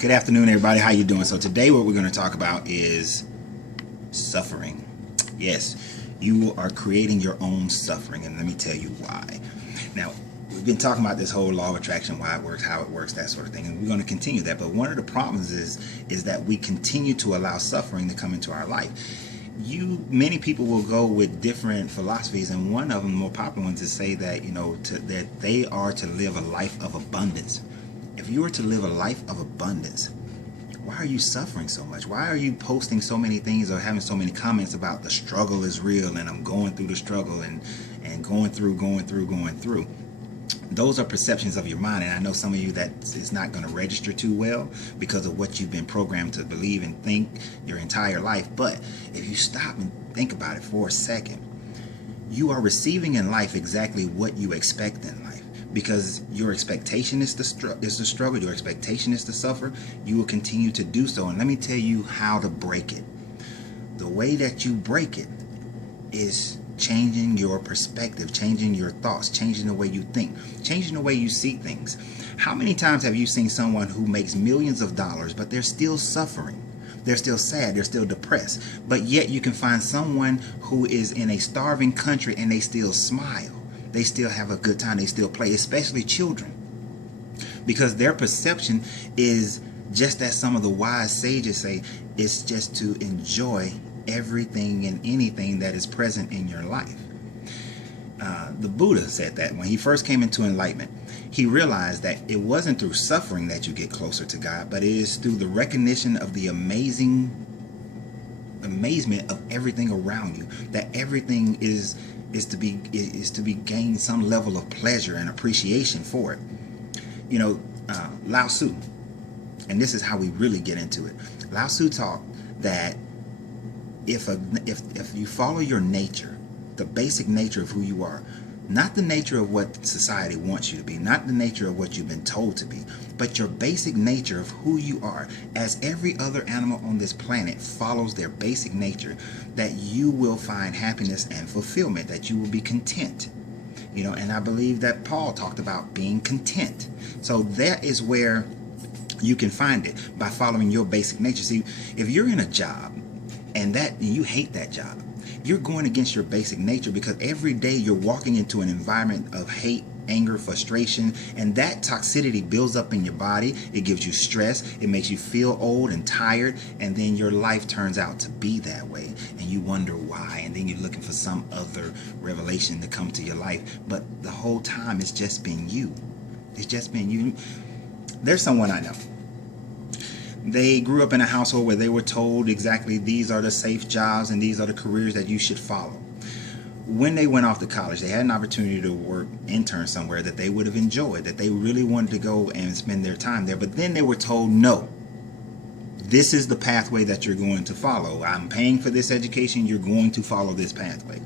Good afternoon, everybody. How you doing? So today what we're going to talk about is suffering. Yes, you are creating your own suffering, and let me tell you why. Now, we've been talking about this whole law of attraction, why it works, how it works, that sort of thing, and we're going to continue that. But one of the problems is that we continue to allow suffering to come into our life. Many people will go with different philosophies, and one of them, the more popular ones, is say that that they are to live a life of abundance. If you were to live a life of abundance, why are you suffering so much? Why are you posting so many things or having so many comments about the struggle is real and I'm going through the struggle and going through? Those are perceptions of your mind, and I know some of you that is not going to register too well because of what you've been programmed to believe and think your entire life. But if you stop and think about it for a second, you are receiving in life exactly what you expect in life. Because your expectation is the struggle, your expectation is to suffer, you will continue to do so. And let me tell you how to break it. The way that you break it is changing your perspective, changing your thoughts, changing the way you think, changing the way you see things. How many times have you seen someone who makes millions of dollars, but they're still suffering? They're still sad, they're still depressed. But yet you can find someone who is in a starving country and they still smile. They still have a good time. They still play, especially children, because their perception is just as some of the wise sages say, it's just to enjoy everything and anything that is present in your life. The Buddha said that when he first came into enlightenment, he realized that it wasn't through suffering that you get closer to God, but it is through the recognition of the amazement of everything around you, that everything is to be gained some level of pleasure and appreciation for it. Lao Tzu, and this is how we really get into it. Lao Tzu taught that if you follow your nature, the basic nature of who you are, not the nature of what society wants you to be, not the nature of what you've been told to be, but your basic nature of who you are, as every other animal on this planet follows their basic nature, that you will find happiness and fulfillment, that you will be content. And I believe that Paul talked about being content. So that is where you can find it, by following your basic nature. See, if you're in a job and you hate that job, you're going against your basic nature, because every day you're walking into an environment of hate, anger, frustration, and that toxicity builds up in your body. It gives you stress. It makes you feel old and tired, and then your life turns out to be that way, and you wonder why, and then you're looking for some other revelation to come to your life. But the whole time it's just been you. It's just been you. There's someone I know. They grew up in a household where they were told exactly these are the safe jobs and these are the careers that you should follow. When they went off to college, they had an opportunity to intern somewhere that they would have enjoyed, that they really wanted to go and spend their time there. But then they were told, no, this is the pathway that you're going to follow. I'm paying for this education. You're going to follow this pathway.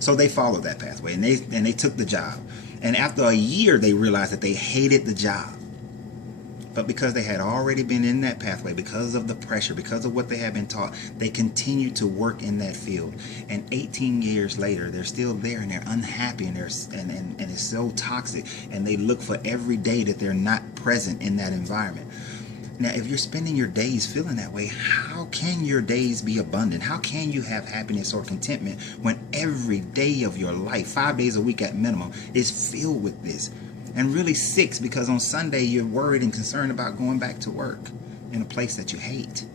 So they followed that pathway, and they took the job. And after a year, they realized that they hated the job. But because they had already been in that pathway, because of the pressure, because of what they had been taught, they continued to work in that field. And 18 years later, they're still there, and they're unhappy, and it's so toxic. And they look for every day that they're not present in that environment. Now, if you're spending your days feeling that way, how can your days be abundant? How can you have happiness or contentment when every day of your life, 5 days a week at minimum, is filled with this? And really 6, because on Sunday you're worried and concerned about going back to work in a place that you hate.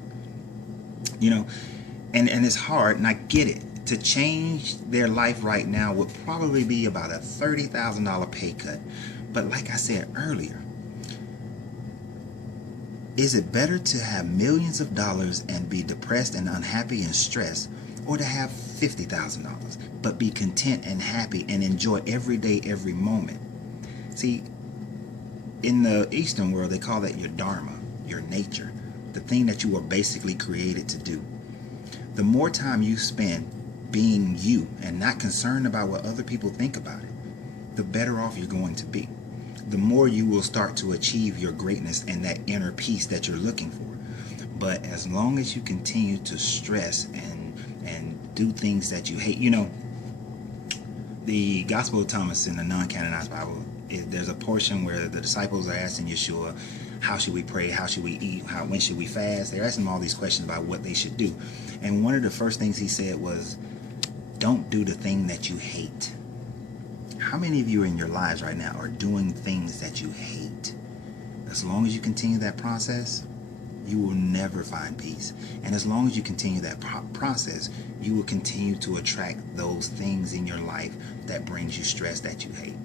And it's hard, and I get it. To change their life right now would probably be about a $30,000 pay cut. But like I said earlier, is it better to have millions of dollars and be depressed and unhappy and stressed, or to have $50,000 but be content and happy and enjoy every day, every moment? See, in the Eastern world, they call that your dharma, your nature, the thing that you were basically created to do. The more time you spend being you and not concerned about what other people think about it, the better off you're going to be. The more you will start to achieve your greatness and that inner peace that you're looking for. But as long as you continue to stress and do things that you hate, the Gospel of Thomas in the non-canonized Bible, there's a portion where the disciples are asking Yeshua, how should we pray, how should we eat, when should we fast. They're asking them all these questions about what they should do. And one of the first things he said was, don't do the thing that you hate. How many of you in your lives right now are doing things that you hate? As long as you continue that process, you will never find peace. And as long as you continue that process, you will continue to attract those things in your life that brings you stress that you hate.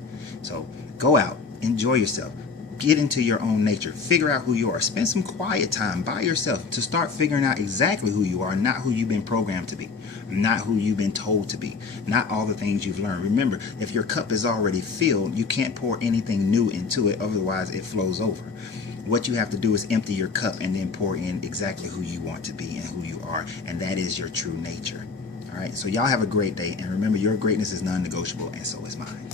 So go out, enjoy yourself, get into your own nature, figure out who you are, spend some quiet time by yourself to start figuring out exactly who you are, not who you've been programmed to be, not who you've been told to be, not all the things you've learned. Remember, if your cup is already filled, you can't pour anything new into it, otherwise it flows over. What you have to do is empty your cup and then pour in exactly who you want to be and who you are, and that is your true nature. All right, so y'all have a great day, and remember, your greatness is non-negotiable, and so is mine.